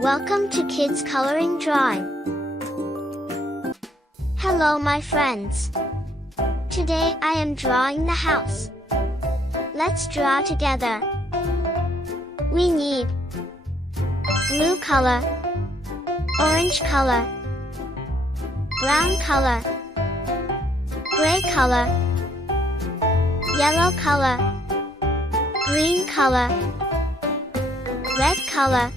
Welcome to Kids Coloring Drawing. Hello my friends. Today I am drawing the house. Let's draw together. We need blue color, orange color, brown color, gray color, yellow color, green color, red color,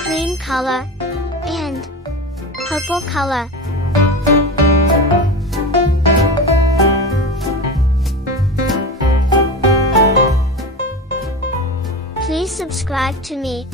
cream color, and purple color. Please subscribe to me.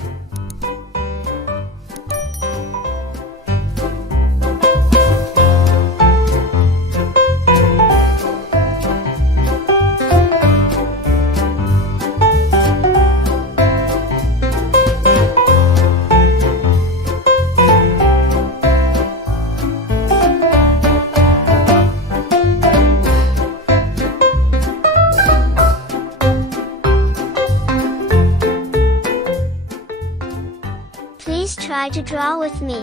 Please try to draw with me.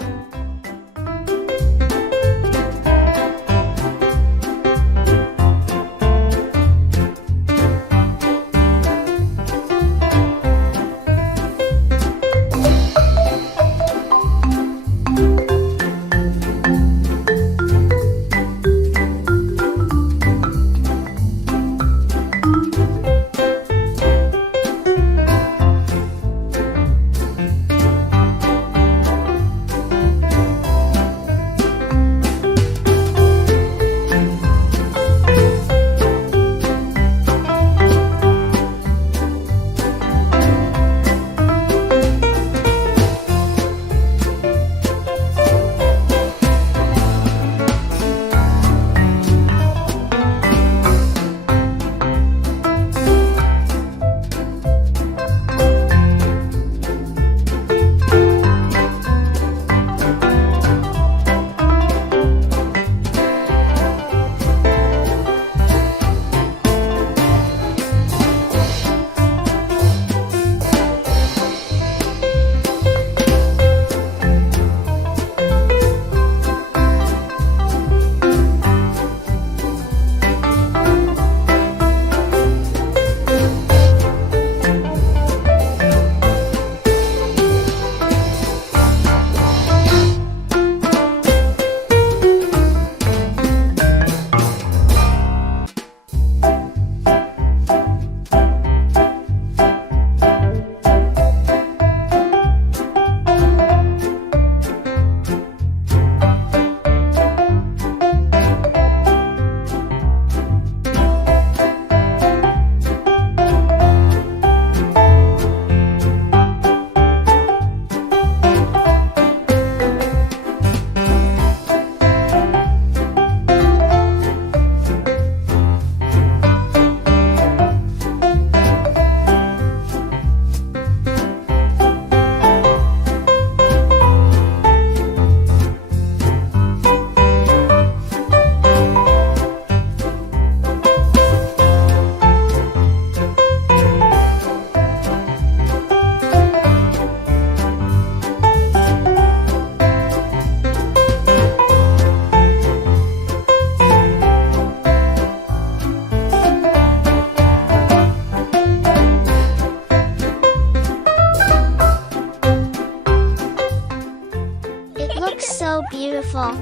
So beautiful.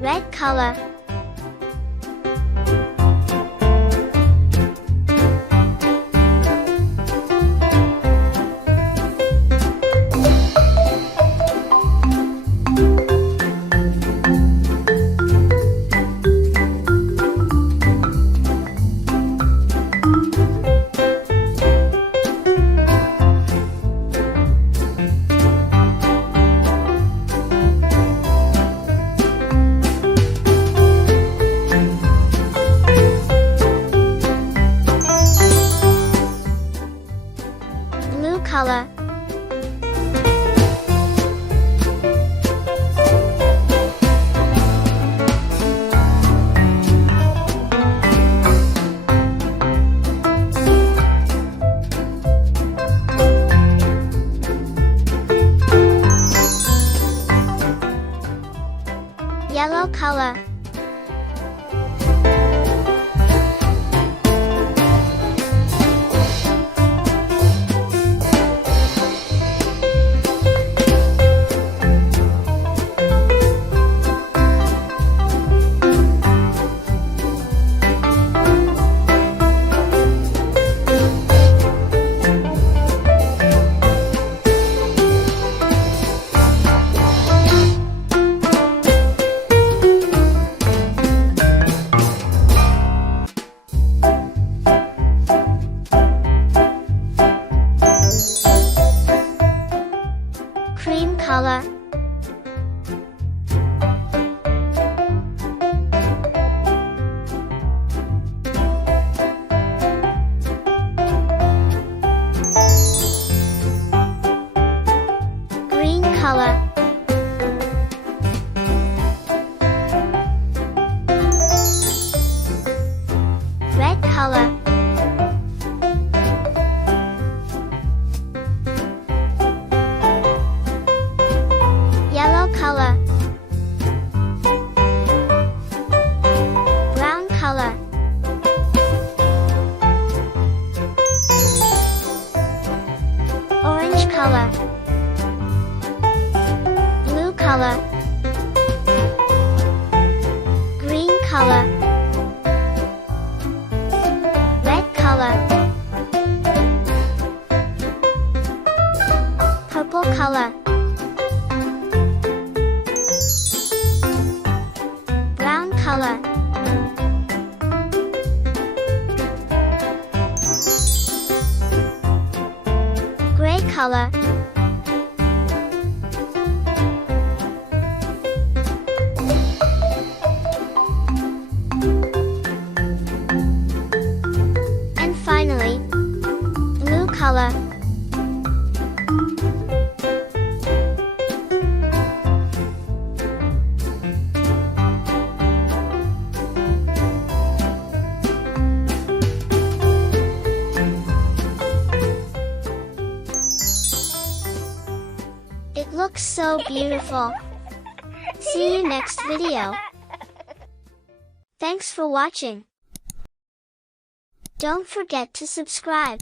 Red color. Color. color, blue color, green color, red color, purple color, brown color, gray color, and finally, blue color. It looks so beautiful. See you next video. Thanks for watching. Don't forget to subscribe.